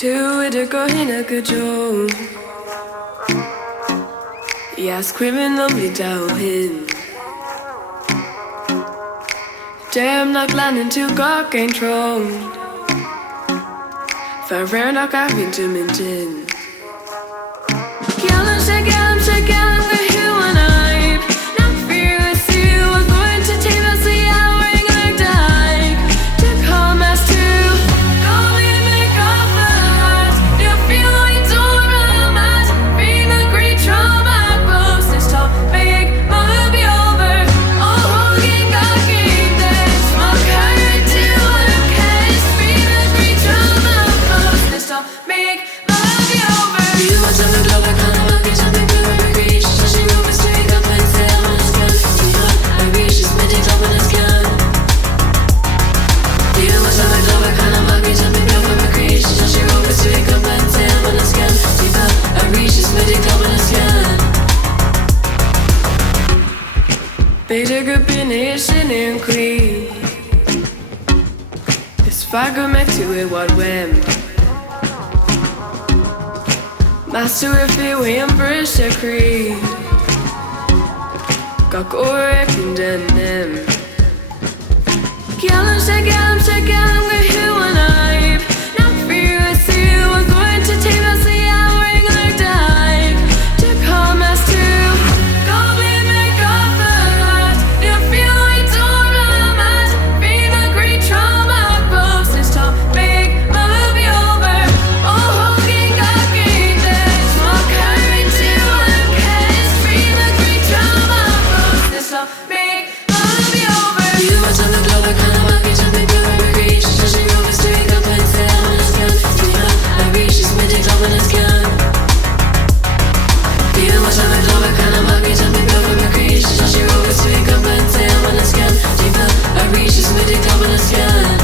Tuwid go hina go jo. Ja scriven om vi dau hin. Damn nok landen til godt gain tron. For nok er vi til min tin. Gallum say gallum for who and I. Not fear with you. We're going to take us the hour and like die. To come as two. Go we make up the heart. You feel like don't run mad. Being a great trauma. Close this top big move be over. Oh, holding got game there. Smoke her to a case. Being a great trauma. Close this top big move be over. You want something global, kind of lucky, something good for recreation. She room is straight up and say I'm on a scan. I reach this midday top on a scan. You want something global, kind of lucky, something good for recreation. She room is straight up and say I'm on a scan. I reach this midday top on a scan. Beter kombination en krig. Hvis far går med til et what whim. Master if you embrace a creed. Got gore and them. Gallum say gallum with who and I. Not fear with you. We're going to take us the hour and like die. To come as two. Go we make up the heart. You feel like don't run mad. Being a great trauma. Close this top big move be over. Oh, holding got game there. Smoke her into a case. Being a great trauma. Close this top big move be over. You want something global, kind of lucky, something good for recreation. She room is straight up and say I'm on a scan. I reach this midday top on a scan. You want something global, kind of lucky, something good for recreation. She room is straight up and say I'm on a scan. I reach this midday top on a scan.